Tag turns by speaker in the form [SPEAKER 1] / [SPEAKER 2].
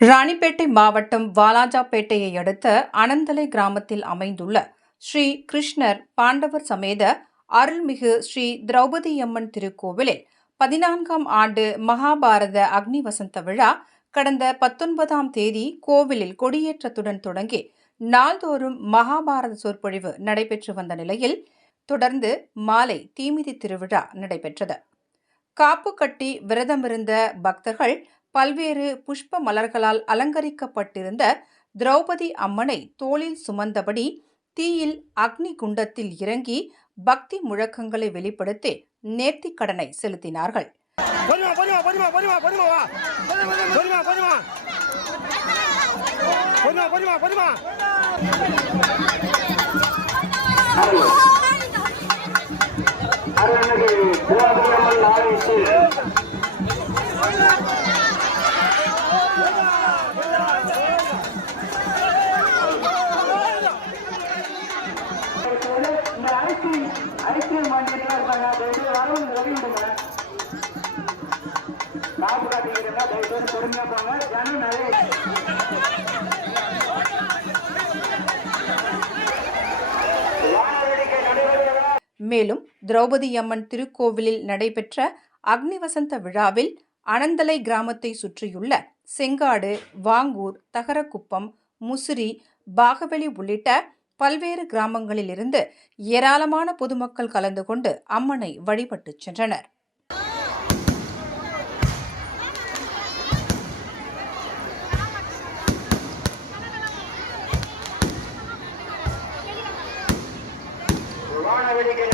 [SPEAKER 1] ராணிப்பேட்டை மாவட்டம் வாலாஜாபேட்டையை அடுத்த அனந்தலை கிராமத்தில் அமைந்துள்ள ஸ்ரீ கிருஷ்ணர் பாண்டவர் சமேத அருள்மிகு ஸ்ரீ திரௌபதியம்மன் திருக்கோவிலில் பதினான்காம் ஆண்டு மகாபாரத அக்னி வசந்த விழா கடந்த பத்தொன்பதாம் தேதி கோவிலில் கொடியேற்றத்துடன் தொடங்கி நாள்தோறும் மகாபாரத சொற்பொழிவு நடைபெற்று வந்த நிலையில் தொடர்ந்து மாலை தீமிதி திருவிழா நடைபெற்றது. காப்பு கட்டி விரதமிருந்த பக்தர்கள் பல்வேறு புஷ்ப மலர்களால் அலங்கரிக்கப்பட்டிருந்த திரௌபதி அம்மனை தோளில் சுமந்தபடி தீயில் அக்னி குண்டத்தில் இறங்கி பக்தி முழக்கங்களை வெளிப்படுத்தி நேர்த்திக் கடனை செலுத்தினார்கள்.
[SPEAKER 2] பொறுமா பொறுமா பொறுமா பொறுமா
[SPEAKER 3] ஐஸ்கிரீம் ஐஸ்கிரீம் இருப்பாங்க. தயவுசெய்து வரவும் வெளியிடுங்க காப்பு காட்டிக்கிறீங்க தயவுசெய்து பொறுமையா போங்க. ஜனம் நிறைய வானவேடிக்கை நடைபெறுகிறதா?
[SPEAKER 1] மேலும் திரௌபதியம்மன் திருக்கோவிலில் நடைபெற்ற அக்னிவசந்த விழாவில் அனந்தலை கிராமத்தை சுற்றியுள்ள செங்காடு வாங்கூர் தகரக்குப்பம் முசிறி பாகவெளி உள்ளிட்ட பல்வேறு கிராமங்களிலிருந்து ஏராளமான பொதுமக்கள் கலந்து கொண்டு அம்மனை வழிபட்டுச் சென்றனர்.
[SPEAKER 3] வானவேடிக்கை